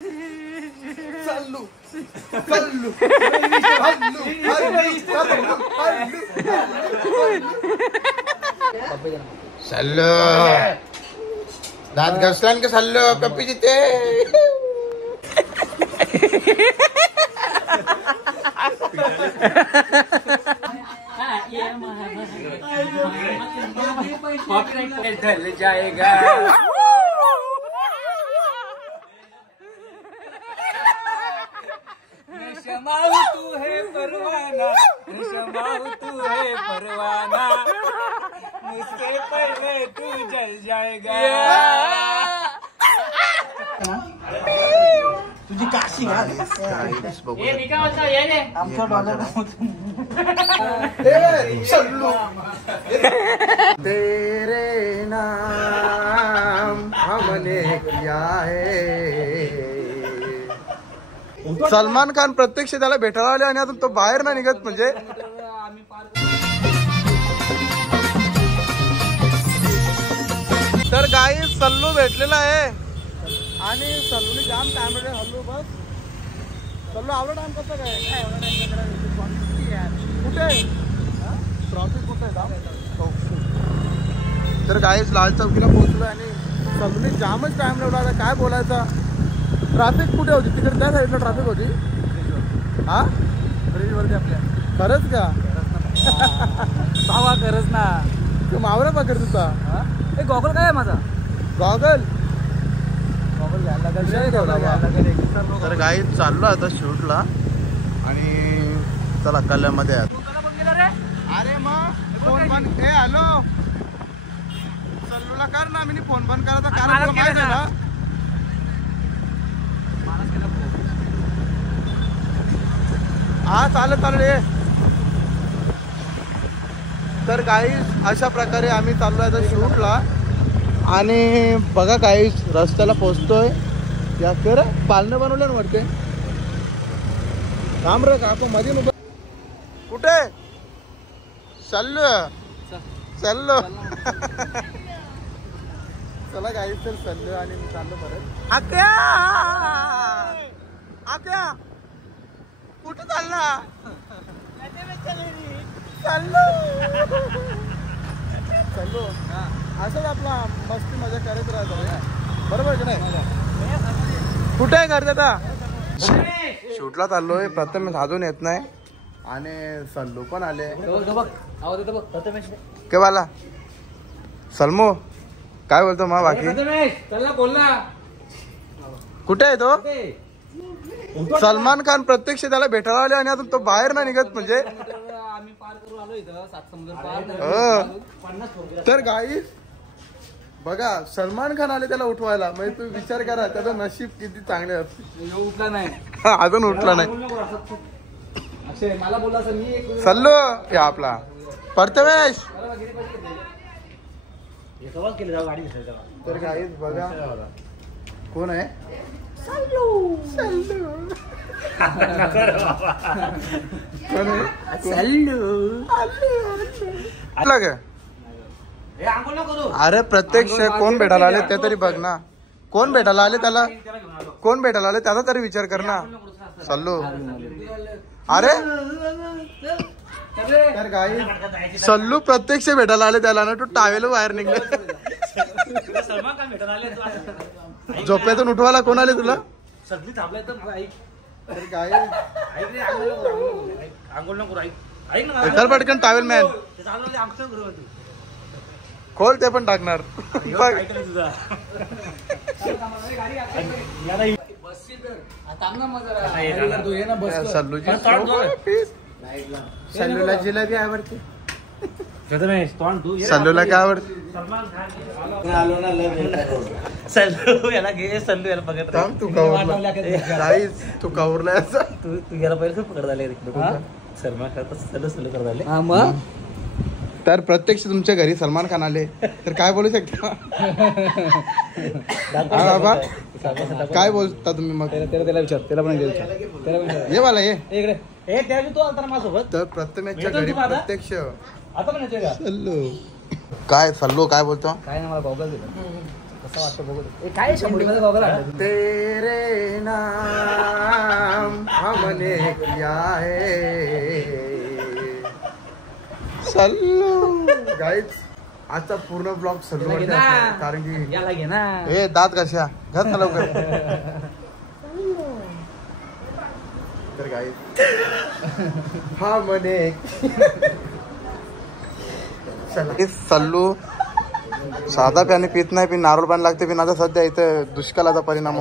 सल्लू सल्लू सल्लू सल्लू दात घसला का सल्लू पप्पी तिथे ढल जाएगा शमाऊ तू है परवाना शमाऊ तू है परवाना मुझसे पहले तू जल जाएगा तुझी काशी आमचा डॉलर तेरे नाम हमने किया है. सलमान खान प्रत्यक्ष त्याला भेटायला आले आणि अजून तो बाहेर नाही निघत. म्हणजे तर गाई सल्लू भेटलेला आहे आणि सल्लूने जाम टाइम हल्लू बस सल्लू आवडा टाइम कसं काय कुठे ट्रॉफिक कुठे तर गाईच लाल चौकीला पोहोचलो आणि सल्लूने जामच टाइम लावला. काय बोलायचा ट्रॅफिक कुठे होती तिकडे त्या साईडला ट्रॅफिक होती. हा ब्रिजवरती आपल्या खरंच का भावा खरंच ना तू मावरा पकड तुझा हे गॉगल काय आहे माझा गॉगल घ्यायला लागेल. तर गाई चाललो आता शूटला आणि चला कल्याणमध्ये अरे मग फोन बंद ए हॅलो सल्लूला कर ना मी फोन बंद करायचा कारण माहिती आहे ना हा चालेल चालेल. तर गाईस अशा प्रकारे आम्ही चाललो आहे शूटला आणि बघा गाईस रस्त्याला पोहोचतोय. या कर पालनं बनवलं ना वाटते थांब रे का आपण मध्ये कुठे चाललो चाललो चला गाईस तर चाललो आणि मी चाललो परत. आत्या आत्या कुठं चालला चाललो चाललो असंच आपला मस्ती मजा करत राहतो बरोबर की नाही. कुठे आहे घर दादा शूटला चाललोय. प्रथमेश अजून येत नाही आणि सल्लू पण आले. के बाला सलमो काय बोलतो मग बाकी कुठे आहे तो. सलमान खान प्रत्यक्ष त्याला भेटायला आले आणि अजून तो बाहेर नाही निघत. म्हणजे तर गाई बघा सलमान खान आले त्याला उठवायला. म्हणजे तू विचार करा त्याचं नशीब किती चांगले असते. उठला नाही अजून उठला नाही. सल्लू या आपला प्रथमेश तर गाईच बघा कोण आहे सल्लू सल्लू अरे प्रत्यक्ष कोण भेटायला आले ते तरी बघ ना. कोण भेटायला आले त्याला कोण भेटायला आले त्याचा तरी विचार कर ना सल्लू. अरे तर गाई सल्लू प्रत्यक्ष भेटायला आले त्याला ना. तू टावेल बाहेर निघला झोपेतून उठवायला कोण आले तुला. तर पटकन टावेल मॅन खोल ते पण टाकणार. सल्लूला जिलेबी आवडते. सल्लूला काय आवडते. सल्लू याला घे सल्लू याला पकड तू कवरला तू कवरला तू याला पहिले पकड झाले सलमान खान सल्लू सल्लू करत आले. मग तर प्रत्यक्ष तुमच्या घरी सलमान खान आले तर काय बोलू शकता बाबा काय बोलता तुम्ही. मग त्याला विचार त्याला पण विचार ये मला ये तर प्रथमेशच्या घरी प्रत्यक्ष आता पण येतोय का सल्लू काय सल्लू काय बोलतो. काय ना मला गॉगल दिला कसं वाटतं बघू. काय 100 गॉगल आणलं तेरे नाम हमने किया है सल्लू. गाईज आजचा पूर्ण ब्लॉग सल्लू कारण की याला घे ना. हे दात कशा घात ना लवकर. तर गाईज हा म्हणे सल्लू साधा पाणी पित नाही, पण नारळ पाणी लागते. पण आता सध्या इथं दुष्काळाचा परिणाम.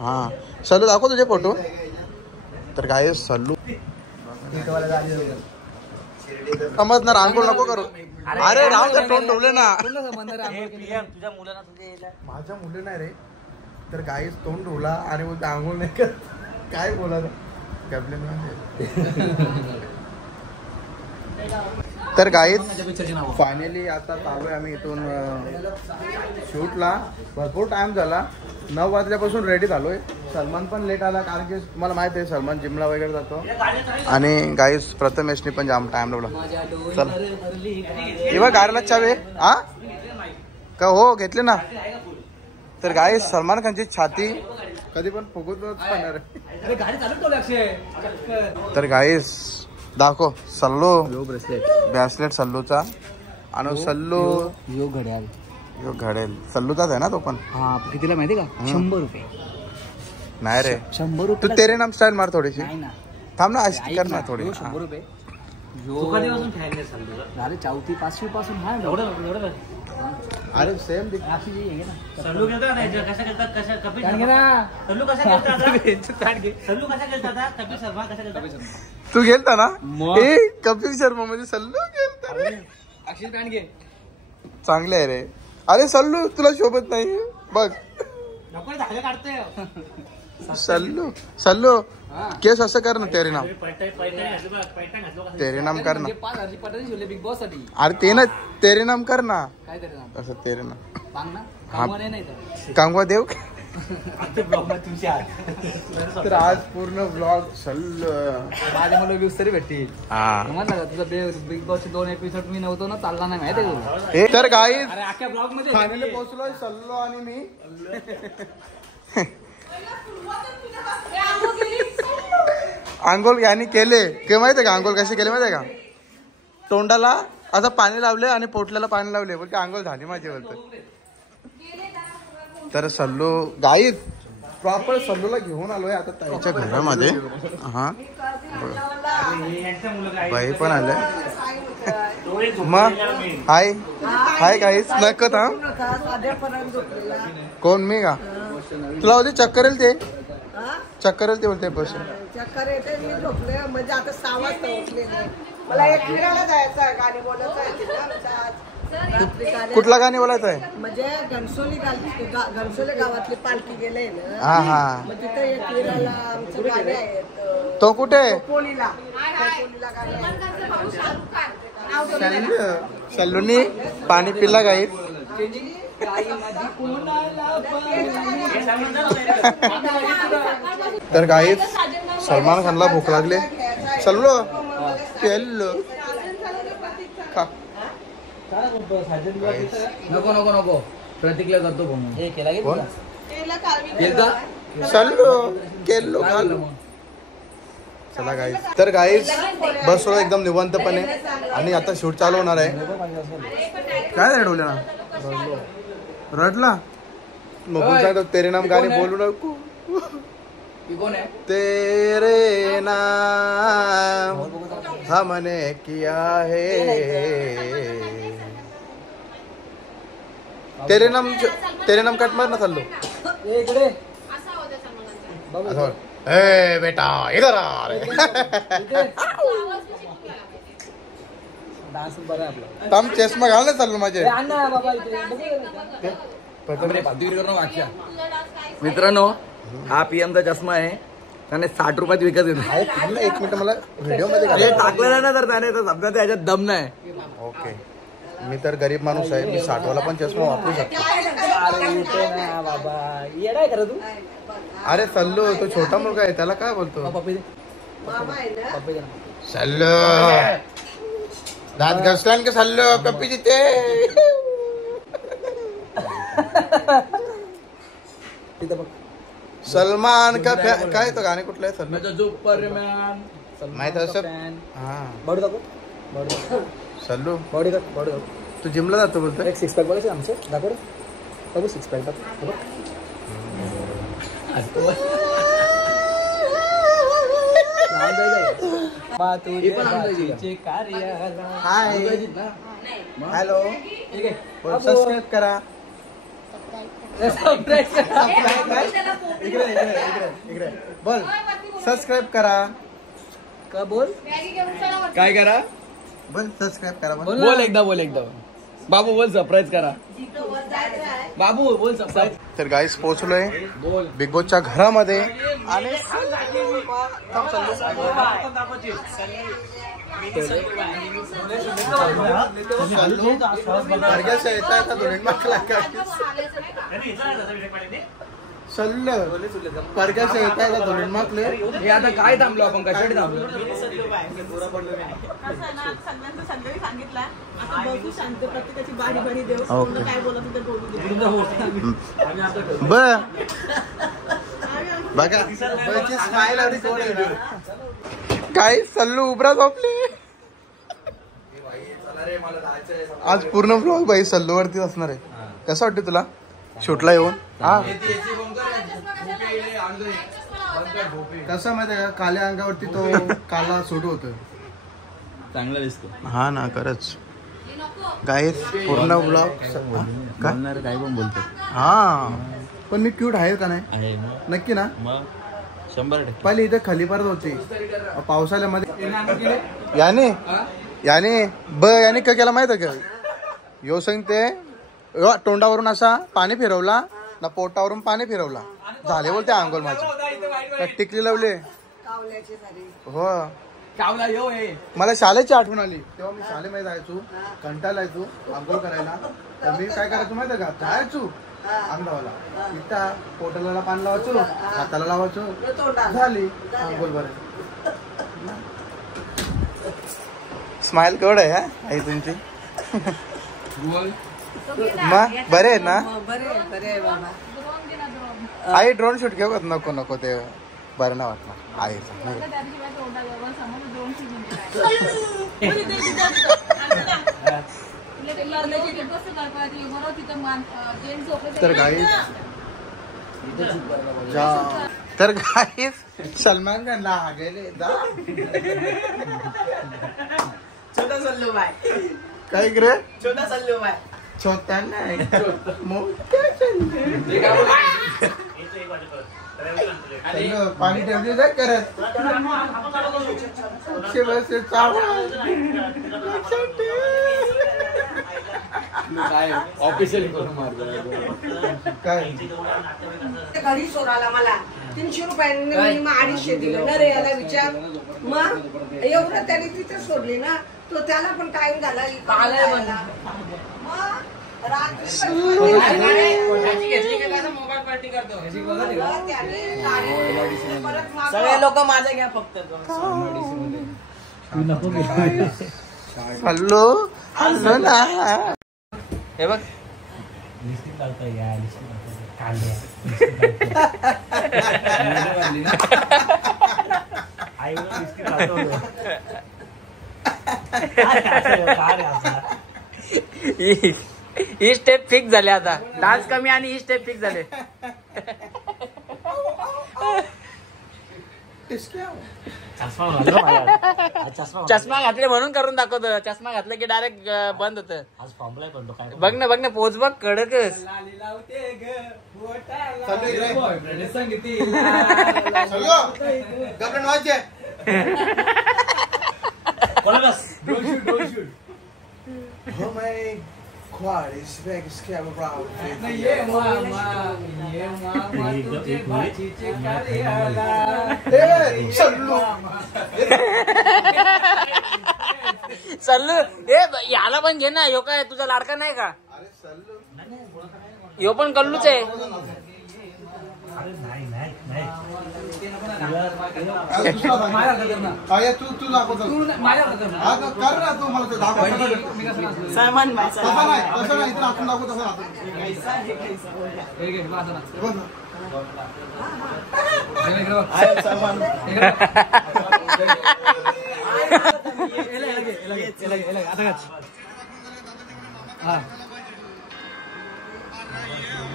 हा सल्लू दाखव तुझे फोटो. तर काय सल्लू समजणार अंघोळ नको करू. अरे राहून तर तोंड ठेवले ना. तुझ्या मुलांना माझ्या मुली नाही रे. तर गाईस तोंड ठेवला आणि बोलते आंघोळ नाही कर. काय बोला तर गाईस फायनली आता चालू आहे आम्ही इथून शूटला. भरपूर टाइम झाला. 9 वाजल्यापासून रेडी झालोय. सलमान पण लेट आला कारण की तुम्हाला माहित आहे सलमान जिमला वगैरे जातो. आणि गाईस प्रथमेशनी पण जाम टाइम लावला. चल इवा गाडीला चावे हा का हो घेतले ना. तर गाईस सलमान खानची छाती कधी पण फुगतच राहणार. तर गाईस दाखव सल्लू ब्रेसलेट सल्लूचा. आणि सल्लू यो घड्याळ यो घडेल सल्लूचाच आहे ना तो पण. हा कितीला माहिती का 100 रुपये. नाही रे 100 रुपये. तू तेरे नाम स्टाईल मार थोडीशी. नाही ना थांब ना अशी कर ना थोडी. 100 रुपये. झाले 4-5 पासून. हा एवढं. अरे सेम सल्लू तू गेलता ना कपिल शर्मा मध्ये सल्लू गेलता रे. अक्षय पॅन्ट घे चांगले आहे रे. अरे सल्लू तुला शोभत नाही बघ. सल्लू सल्लू केस असं कर ना तेरे नाम. तेरे नाम कर ना. बिग बॉस साठी. अरे ते ना तेरे नाम कर ना. काय तेरे नाम असं तेरे नाम. नाही कांगवा देव. तर आज पूर्ण ब्लॉग सल्लू माझ्या मला व्ह्यूज तरी भेटतील. हा तुझा बिग बॉस 2 एपिसोड मी नव्हतो ना चालला नाही माहिती आहे. तर गाईज अख्ख्या ब्लॉग मध्ये फायनली पोहोचलोय सल्लू आणि मी. आंघोळ यांनी केले के माहितीये का. आंघोळ कशी केले माहितीये का. तोंडाला असं पाणी लावले आणि पोटल्याला पाणी लावले. बोलते आंघोळ झाली माझी बोलते. तर सल्लू गाईत प्रॉपर सल्लूला घेऊन आलोय आता ताईच्या घरामध्ये. हा बाई पण आलंय मग. हाय हाय गाईच नकत. हा कोण मी का. तुला होती चक्कर येईल ते. चक्कर येईल ते बोलते बस. चक्कर येते मी झोपले म्हणजे आता 6 वाजता उठले. मला एक फिरायला जायचं आहे. गाणी बोलायचं आहे. कुठला गाणी बोलायचं आहे. म्हणजे घनसोली गावातली पालखी गेले ना. हा हा मग तिथे एक फिरायला आमचं गाणी आहेत. तो कुठे पोलीला सल्लूनी पाणी पिला गाईत. तर गाईत सलमान खानला भूक लागले. सल्लू केल्लो खा. नको नको नको प्रतीकला करतो फोन. सल्लू केल्लो खाल्लो. चला गाईज. तर गाईज बसलो एकदम निवांतपणे आणि आता शूट चालू होणार आहे. काय रडवलं ना. रडला मग सांगतो तेरे नाम गाणी बोलू नको. तेरे नाम हमने किया है. तेरे नाम कट मार ना सल्लू. ए बेटा इधर आ रे. डान्स बरं आपला. तम चष्मा घाल ना चाललो माझे. मित्रांनो हा पीएमचा चष्मा आहे. त्याने 60 रुपयात विकत येतो. 1 मिनिट मला व्हिडिओ मध्ये टाकलेला ना तर त्याने समजा त्याच्यात दम नाही. ओके मी तर गरीब माणूस आहे. मी 60 वाला पण चष्मा वापरू शकतो. अरे सल्लू तो छोटा मुलगा आहे त्याला काय बोलतो. सल्लू दात घसल्यान का सल्लू पप्पी तिथे. तिथं बघ. सलमान का काय तो गाणे कुठलं आहे सलमान सुपरमॅन माहित असं हा बॉडी दाखव. बॉडी सल्लू बॉडी दाखव. बॉडी दाखव. तू जिमला जातो बोलतो एक सिक्स पॅक बघायचं आमचं दाखव रे. बघू सिक्स पॅक दाखव. हाय हॅलो सबस्क्राईब करा. इकडे बोल सबस्क्राईब करा. का बोल काय करा बोल सबस्क्राईब करा बोल. बोल एकदा बाबू बोल सरप्राईज करा. बाबू बोल सरप्राईज. तर गाईस पोहोचलोय बिग बॉसच्या घरामध्ये आणि सल्ल परग्याच्या येता धोरण मागले. हे आता काय थांबलो आपण कशासाठी थांबलो. बघा काय सल्लू उबरा झोपले. आज पूर्ण व्लॉग बाई सल्लू वरतीच असणार आहे. कसं वाटतं तुला शूटला येऊन. हा कसं माहिती आहे का काल्या अंगावरती तो काला सूट होतोय चांगला दिसतो. हा ना खरंच गाईस पूर्ण ब्लॉग काय पण बोलतो. हा पण मी क्यूट आहे का नाही आहे नक्की ना. मग 100% पहिले इथे खाली परत होती पावसाळ्यामध्ये याने याने काय केला माहित आहे का यो सांगते तोंडावरून असा पाणी फिरवला ना पोटावरून पाणी फिरवला झाले बोलते आंघोळ माझी टिकली लावले हो. मला शाळेची आठवण आली तेव्हा मी शाळेमध्ये जायचो कंटाळा यायचो आंघोळ करायला. तर मी काय करायचो माहिती आहे का जायचो अंगावाला इथं पोटाला पाणी लावायचो हाताला लावायचो झाली आंघोळ बरं. स्माइल केवढ आहे हा आई तुमची. मग बरे आहे ना आई. ड्रोन शूट घेऊ का नको नको ते बरं नाही वाटलं आईचं. तर काही सलमान खान ला गेले छोटा सल्लू बाय काय रे छोटा सल्लू बाय छोटा नाही पाणी ठेवले जाय करत ऑफिशियली करून काय घरी सोडायला मला 300 रुपयांनी 250 दिले ना रे याला विचार. मग एवढं त्याने तिथे सोडली ना तो त्याला पण टाइम झाला सगळे लोक माझे घ्या फक्त. हॅलो हॅलो ना हे बघ ही स्टेप फिक्स झाले आता. डान्स कमी आणि ही स्टेप फिक्स झाले. चष्मा घातले म्हणून करून दाखवतो. चष्मा घातलं की डायरेक्ट बंद होत. बघ ना पोच बघ कडकच. सल्लू याला पण घे ना. यो काय तुझा लाडका नाही का. यो पण कल्लूच आहे. तू दाखवतो कर ना तू मला दाखव तसं नाही इथं आपण दाखवू तसं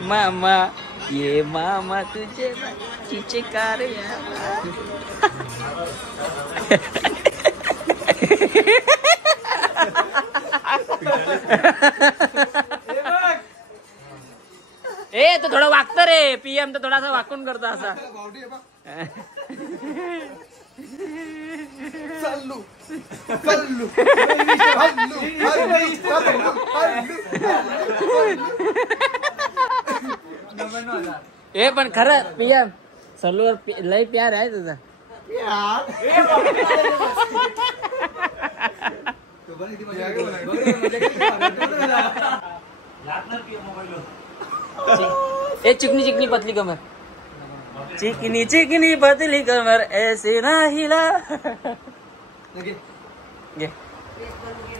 मामा ये मामा तुझे चिचे कार्य ए तो थोडा वागत रे पीएम तर थोडासा वाकून करतो असा चालू ए पण खरं पीएम सल्लूवर लय प्यार आहे तुझा ए चिकनी चिकनी पतली कमर चिकनी चिकनी पतली कमर ऐसे ना हिला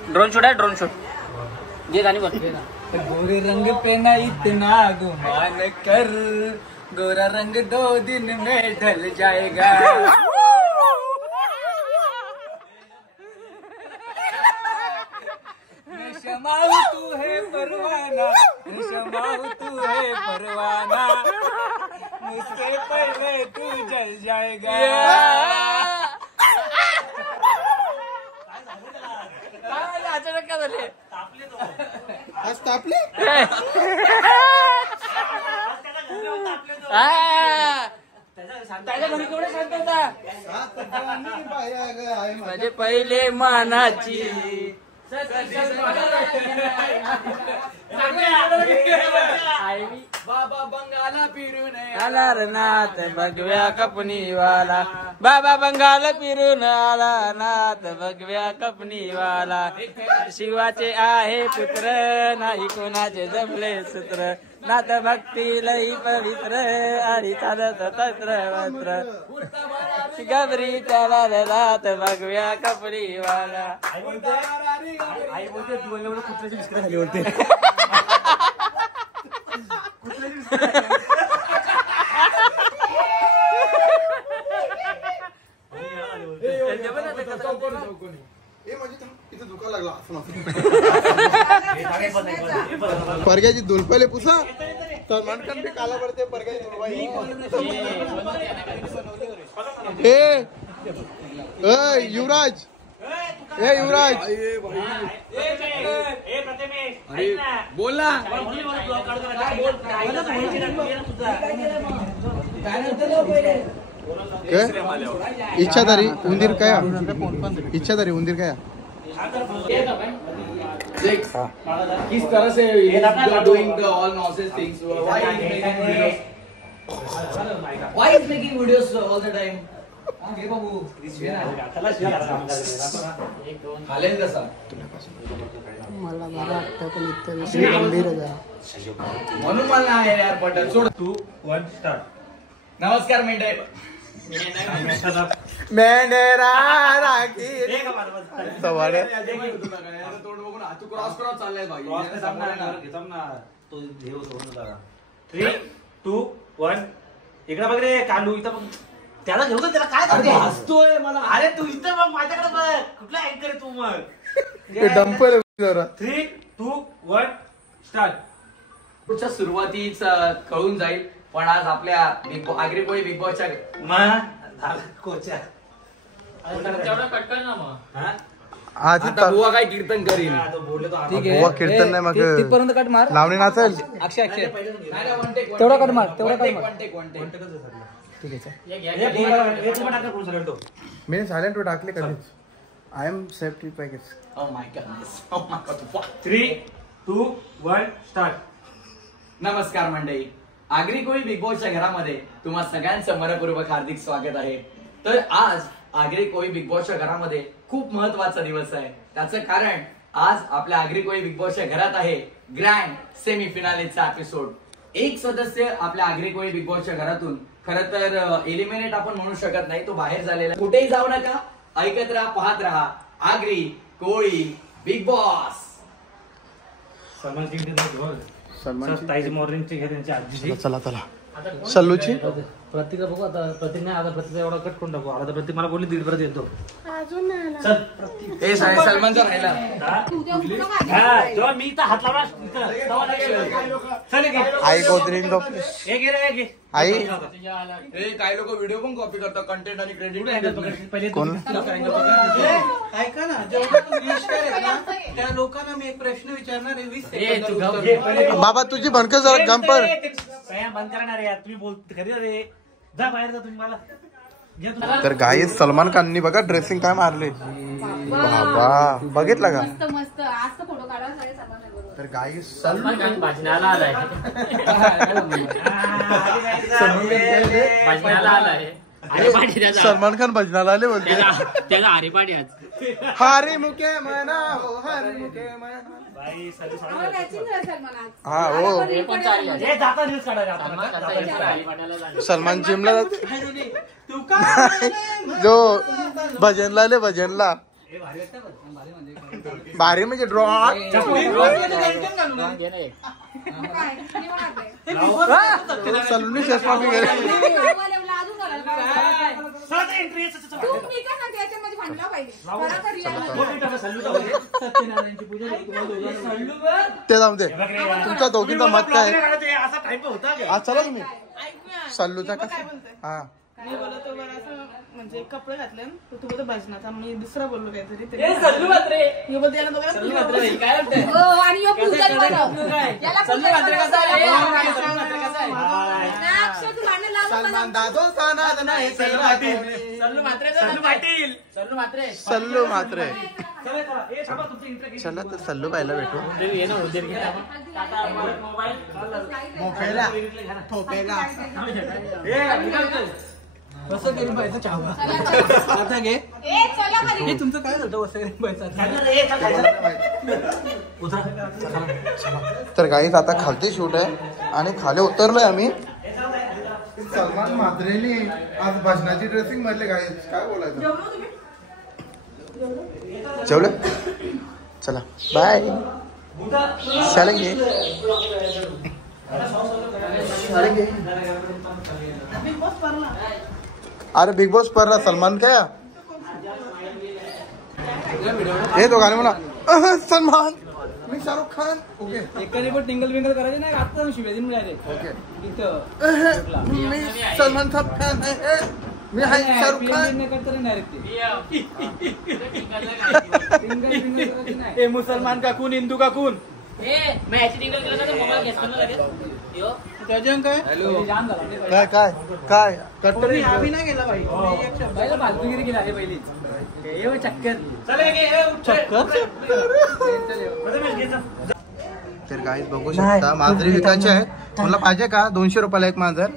ड्रोन शूट आहे ड्रोन शूट ये गाणी बोल गोरे रंग पे ना इतना गुमान कर गोरा रंग 2 दिन में ढल जाएगा शमाऊ तू है परवाना शमाऊ तू है परवाना मुझसे पहले तू जल जाएगा अचानक का झाले आज तापले त्याच्या घरी केवढे शांत होता माझे पहिले मानाची बाबा बंगाला फिरून आला रे नाथ भगव्या कपनीवाला बाबा बंगाल फिरून आला नाथ भगव्या कपनीवाला शिवाचे आहे पुत्र नाही कोणाचे जमले सूत्र नाथ भक्ती लई पवित्र आणि चालत तंत्र मंत्र गबरी त्याला नाथ भगव्या कपनीवाला आई बोलते तू कुठल्याची बिस्किट खाली बोलते परग्याची दुलपले पुसा तर मनकन बी काला पडते परग्याची युवराज युवराज बोला इच्छाधारी उंदीर काय इच्छाधारी उंदीर काय किस तरह से doing the all nonsense things why is making videos all the time हालेल कसा मला बरं वाटतं पण इतकं विषय गंभीर आहे म्हणून मला आहे यार पटल सोड 2 1 स्टार्ट नमस्कार मंडळी मैंने राखी सवारे तोड बघून तू क्रॉस क्रॉस चाललाय भाई तो देव सोडून दादा 3 2 1 इकडे बघ रे कांडू इथं बघ त्याला घेऊ का त्याला काय करते हसतोय मला अरे तू इथं बघ माझ्याकडे बघ कुठला अँकर आहे तू मग डंपर 3 2 1 स्टार्ट पुढच्या सुरुवातीच कळून जाईल पण आज आपल्या आगरीकोळी बिग बॉसच्या कोच्या आता बुवा काय कीर्तन करील ठीक आहे कीर्तन नाही मग तिथपर्यंत कट मार लावणी नाचेल अक्षय तेवढा कट मार तेवढा कट मार ठीक आहे मी सायलेंट वर टाकले कधीच I am safety package 3 2 1 start नमस्कार मंडळी आगरीकोळी बिग बॉसच्या घरामध्ये तुम्हा सगळ्यांचं मनपूर्वक हार्दिक स्वागत आहे. तर आज आगरीकोळी बिग बॉसच्या घरामध्ये खूप महत्वाचा दिवस आहे. त्याचं कारण आज आपल्या आगरीकोळी बिग बॉसच्या घरात आहे ग्रँड सेमी फिनालेचा एपिसोड. एक सदस्य आपल्या आगरीकोळी बिग बॉसच्या घरातून खरं तर एलिमिनेट आपण म्हणू शकत नाही, तो बाहेर झालेला. कुठेही जाऊ नका, ऐकत राहा, पाहत राहा आगरी कोळी बिग बॉस. सलमानची ताईची मॉर्निंगची घे त्यांची आजीची. चला चला सल्लूची प्रतीकला बघू आता. प्रतीक नाही आता, प्रतीक एवढा कट करून टाकू. आता प्रतीक मला बोलली 1:30 येतो. ए सलमानचा राहिला. जेव्हा मी इथं हात लावला आई गोदरीन आई काही लोक व्हिडिओ पण कॉपी करतात, कंटेंट आणि क्रेडिट. कोण ऐका ना, जेव्हा तुम्ही विश करेल ना त्या लोकांना मी एक प्रश्न विचारणार आहे. 20 सेकंद. बाबा तुझी भणकं जरा गंपर बंद करणार यार. तुम्ही बोलते खरी रे. जा बाहेर जा तुम्ही. मला तर गाईस सलमान खाननी बघा ड्रेसिंग काय मारले बाबा, बघितला का? मस्त मस्त. आज तर फोटो काढा सगळे सलमान बरोबर. तर गाईस सलमान खान भाजण्याला आलाय. भाजण्याला आलाय. हरिपाठी त्याचा. सलमान खान भजनाला आले बोलते. त्याला हरिपाठी आज. हरी मुके म्हणा हो, हरी मुके म्हणा. आम्हाला matching आहे सलमान आज. हा हो, आपण हे पण चालू आहे. हे जाता न्यूज काढायला सलमान खानचा इंस्टा हरिपाठाला जाणार. सलमान जिमला जाते. तू काय जो भजनला आले भजनला भारी म्हणजे ड्रॉ. घे ना एक. काय? मी म्हणाले. सलूनने चष्मा बी गेले. गावाला अजून घालायला पाहिजे. तू मी काय सांगते, याच्यामध्ये भांडला पाहिजे. खरं तर रिअल सत्यनारायणची पूजा झाली, तुम्हाला दोघांना ते जाऊ दे. तुमच्या दोघींचं मत काय? असा टाइम होता आज चला तुम्ही ऐक ना, सल्लूचा काय कसा बोलतोय? हा मी बोलतो बरं असं म्हणजे कपडे घातले ना, तर तू बोलतो भजनाचा, मी दुसरा बोललो काहीतरी. मी बोलते याला दोघांना हो, आणि यो पूजन बनव. याला पूजन बनव. नाक्ष तू भांडण लावू नका. सलमान दादो सानाद नाही सल्लू मात्रे. सल्लू मात्रे. चला तर सल्लू पाहायला भेटू. ये ना उद्या घे मोबाईल. मोफेला ठोपेला. कसं केलं पाहिजे चावा. आता घे. ए, चला घरी. हे तुमचं काय होतं वसई पैसा. तर गाईस आता खालती शूट आहे आणि खाली उतरलोय आम्ही. सलमान मात्रेनी आज भजनाची ड्रेसिंग मधले गाईस काय बोलायचं. जेवलं चला बाय. चलेंगे अरे बिग बॉस पर रहा सलमान क्या ये तो गाने म्हणा सलमान मी शाहरुख खान. ओके एकाने पण टिंगल बिंगल करायचे नाही. आता शिव्या दिन मिळाले ओके इथं मी सलमान खान फॅन आहे. मी आहे शाहरुख खान. करता डायरेक्ट ते मुसलमान का खून हिंदू का खून त्याच्या काय जाम झाला. काय काय काय कट्टर आम्ही नाही गेला भाई. पहिला फालतूगिरी केला आहे पहिलीच. हे चक्कर तर गाईस बघू शकता मांजरी विकायचे आहेत. तुला पाहिजे का? 200 रुपयाला एक मांजर.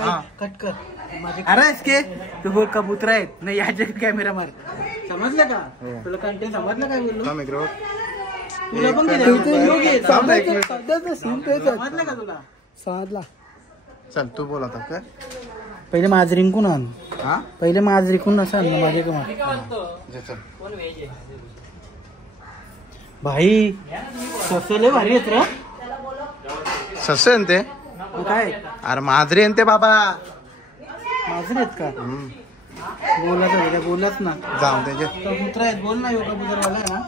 हा. कट कर. अरे इसके तू बोल कबूतर आहेत नाही याचे कॅमेरा मार. समजलं का? तुला कंटेंट समजलं काय बोललो? थांब इकडे बघ. तुला पण थांब ना एक मिनिट. समजलं का तुला? समजला. चल तू बोल आता काय. पहिले माझ रिंकून आण. हा पहिले माझ रिंकून असं माझे का जे चल. भाई ससले भारी आहेत रे. ससे आहे ना ते. मग काय अरे मांजरी आहे ना ते बाबा. माझं आहेत का? बोलाच बोलत ना. जाऊ त्याचे कबूतर आहेत. बोल ना. कबूतर वाला आहे ना.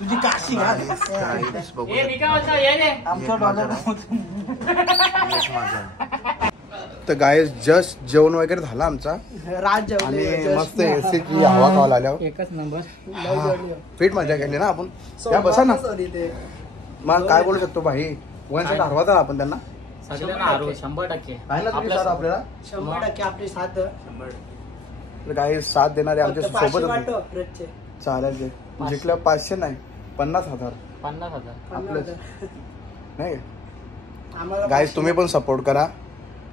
तुझी काशी घाल. गाईस बघू आमचा डॉलर तर गाईस जस्ट जेवण वगैरे झालं आमचा राज आणि मस्त एसीची हवा खावा आल्यावर एकच नंबर. फिट मजा केली ना आपण. या बसा ना. मग काय बोलू शकतो भाई. वयांसाठी हरवाचा आपण त्यांना. सगळ्यांना हरवू 100%. आहे ना तुम्ही साथ आपल्याला. 100% आपली साथ. तर गाईस साथ देणारे आमच्या सोबत होते. चालेल. जिंकल्या 500 नाही 50,000 50,000 आपलंच नाही. गाईस तुम्ही पण सपोर्ट करा.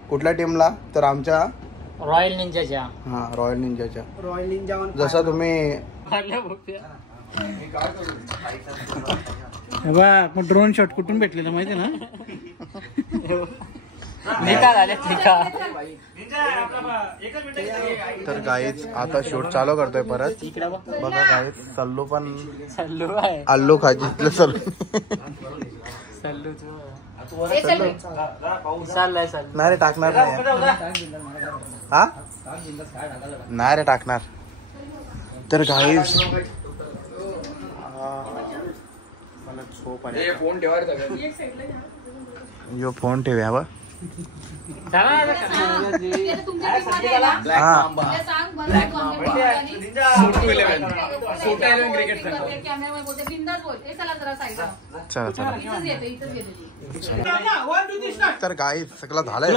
कुठल्या टीमला? तर आमच्या रॉयल निंजाच्या. हा रॉयल निंजाच्या. रॉयल निंजा जसं तुम्ही मग ड्रोन शॉट कुठून भेटलेलं माहिती ना. निका झाले निका. तर गाईच आता शूट चालू करतोय परत. बघा गाईच सल्लू पण सल्लू आहे. आल्लू खाजीतलं सल्लू. चाललंय नाही रे टाकणार नाही. हा नाही रे टाकणार. तर गाईच मला झोप आली. फोन ठेवा यो फोन ठेव्यावर. चला चला. तर गाई सगळं झालंय.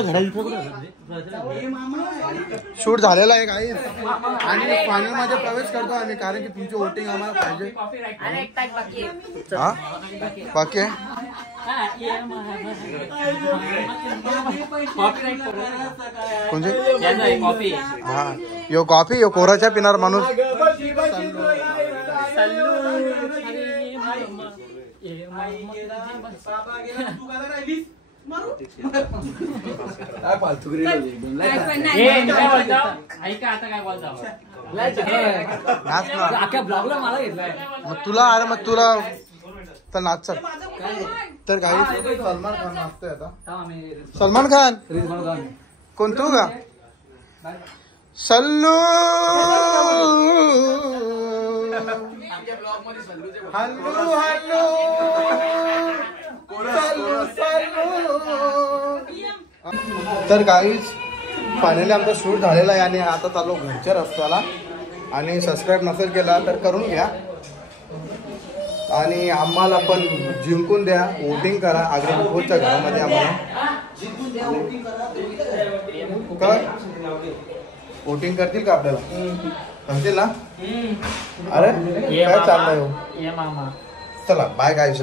शूट झालेला आहे गाई आणि फायनल मध्ये प्रवेश करतो आम्ही कारण की तुमची वोटिंग आम्हाला पाहिजे. हा बाकी आहे. कोणती हा यो कॉफी यो कोराच्या पिणार माणूस. मग तुला अरे मग तुला तर नाच. तर काही सलमान खान नाचतोय आता. सलमान खान कोण तू का सल्लू. हल्लू हल्लू सल्लू सल्लू. तर काहीच फायनली आमचा शूट झालेला आहे आणि आता चालू घरच्या रस्त्याला. आणि सबस्क्राईब नसेल केला तर करून घ्या आणि आम्हाला पण जिंकून द्या. वोटिंग करा आग्रा बिग बॉसच्या घरामध्ये आम्हाला. काय वोटिंग करतील का आपल्याला. करतील ना. अरे काय चाललंय हो. चला बाय गाईस.